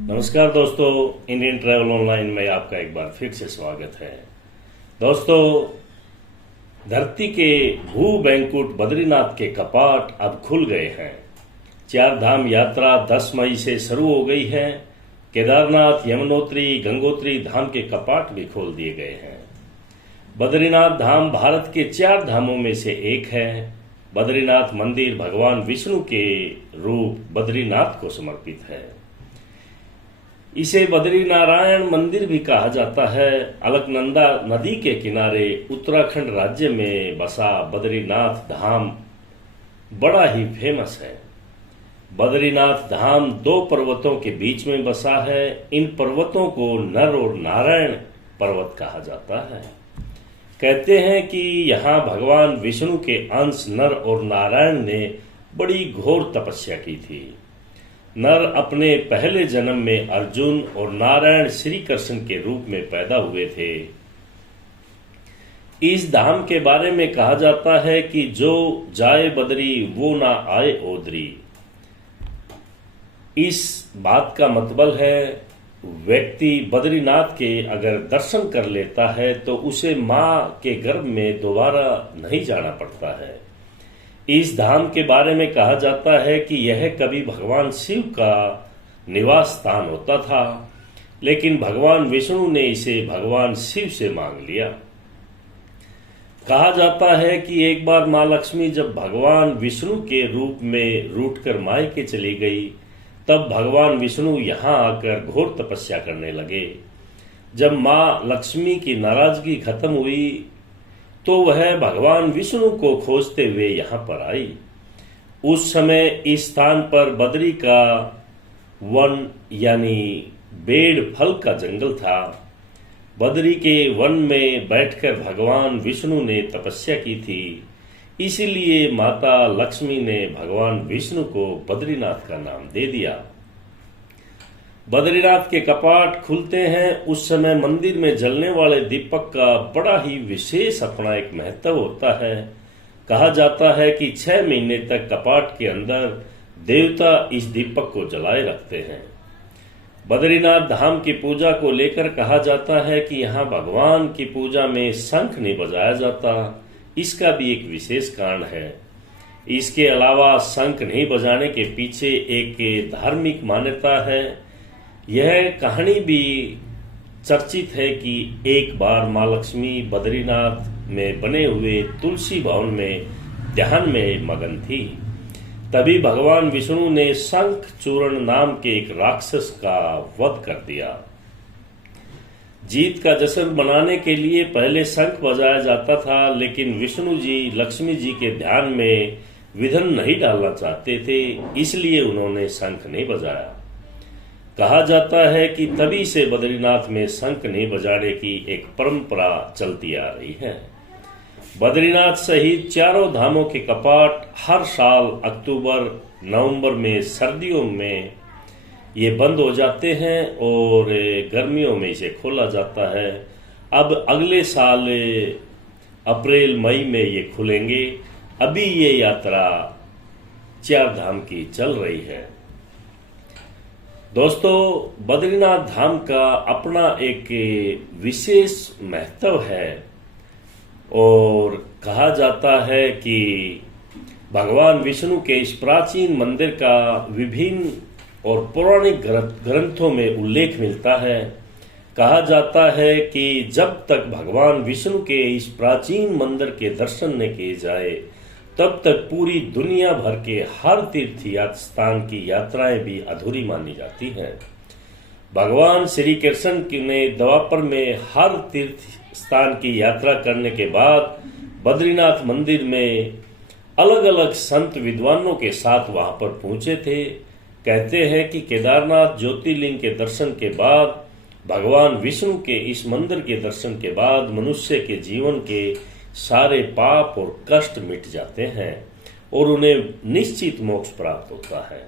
नमस्कार दोस्तों, Indian travel online में आपका एक बार फिर से स्वागत है। दोस्तों, धरती के भू बैंकुट बद्रीनाथ के कपाट अब खुल गए हैं। 4 धाम यात्रा 10 मई से शुरू हो गई है। केदारनाथ, यमुनोत्री, गंगोत्री धाम के कपाट भी खोल दिए गए हैं। बद्रीनाथ धाम भारत के 4 धामों में से एक है। बद्रीनाथ मंदिर भगवान विष्णु के रूप बद्रीनाथ को समर्पित है। इसे बद्रीनारायण मंदिर भी कहा जाता है। अलकनंदा नदी के किनारे उत्तराखंड राज्य में बसा बद्रीनाथ धाम बड़ा ही फेमस है। बद्रीनाथ धाम 2 पर्वतों के बीच में बसा है। इन पर्वतों को नर और नारायण पर्वत कहा जाता है। कहते हैं कि यहाँ भगवान विष्णु के अंश नर और नारायण ने बड़ी घोर तपस्या की थी। नर अपने पहले जन्म में अर्जुन और नारायण श्री कृष्ण के रूप में पैदा हुए थे। इस धाम के बारे में कहा जाता है कि जो जाए बदरी वो ना आए ओदरी। इस बात का मतलब है व्यक्ति बद्रीनाथ के अगर दर्शन कर लेता है तो उसे मां के गर्भ में दोबारा नहीं जाना पड़ता है। इस धाम के बारे में कहा जाता है कि यह कभी भगवान शिव का निवास स्थान होता था, लेकिन भगवान विष्णु ने इसे भगवान शिव से मांग लिया। कहा जाता है कि एक बार मां लक्ष्मी जब भगवान विष्णु के रूप में रूठकर मायके चली गई, तब भगवान विष्णु यहाँ आकर घोर तपस्या करने लगे। जब मां लक्ष्मी की नाराजगी खत्म हुई तो वह भगवान विष्णु को खोजते हुए यहाँ पर आई। उस समय इस स्थान पर बद्री का वन यानी बेड़ फल का जंगल था। बद्री के वन में बैठकर भगवान विष्णु ने तपस्या की थी। इसीलिए माता लक्ष्मी ने भगवान विष्णु को बद्रीनाथ का नाम दे दिया। बद्रीनाथ के कपाट खुलते हैं उस समय मंदिर में जलने वाले दीपक का बड़ा ही विशेष अपना एक महत्व होता है। कहा जाता है कि 6 महीने तक कपाट के अंदर देवता इस दीपक को जलाए रखते हैं। बद्रीनाथ धाम की पूजा को लेकर कहा जाता है कि यहाँ भगवान की पूजा में शंख नहीं बजाया जाता। इसका भी एक विशेष कारण है। इसके अलावा शंख नहीं बजाने के पीछे एक धार्मिक मान्यता है। यह कहानी भी चर्चित है कि एक बार मां लक्ष्मी बद्रीनाथ में बने हुए तुलसी भवन में ध्यान में मगन थी। तभी भगवान विष्णु ने शंख चूर्ण नाम के एक राक्षस का वध कर दिया। जीत का जश्न मनाने के लिए पहले शंख बजाया जाता था, लेकिन विष्णु जी लक्ष्मी जी के ध्यान में विघ्न नहीं डालना चाहते थे, इसलिए उन्होंने शंख नहीं बजाया। कहा जाता है कि तभी से बद्रीनाथ में शंख नहीं बजाने की एक परंपरा चलती आ रही है। बद्रीनाथ सहित 4 धामों के कपाट हर साल अक्टूबर नवंबर में सर्दियों में ये बंद हो जाते हैं और गर्मियों में इसे खोला जाता है। अब अगले साल अप्रैल मई में ये खुलेंगे। अभी ये यात्रा 4 धाम की चल रही है। दोस्तों, बद्रीनाथ धाम का अपना एक विशेष महत्व है और कहा जाता है कि भगवान विष्णु के इस प्राचीन मंदिर का विभिन्न और पौराणिक ग्रंथों में उल्लेख मिलता है। कहा जाता है कि जब तक भगवान विष्णु के इस प्राचीन मंदिर के दर्शन न किए जाए, तब तक पूरी दुनिया भर के हर तीर्थ स्थान की यात्राएं भी अधूरी मानी जाती हैं। भगवान श्री कृष्ण ने द्वापर में हर तीर्थ स्थान की यात्रा करने के बाद बद्रीनाथ मंदिर में अलग अलग संत विद्वानों के साथ वहां पर पहुंचे थे। कहते हैं कि केदारनाथ ज्योतिर्लिंग के दर्शन के बाद, भगवान विष्णु के इस मंदिर के दर्शन के बाद मनुष्य के जीवन के सारे पाप और कष्ट मिट जाते हैं और उन्हें निश्चित मोक्ष प्राप्त होता है।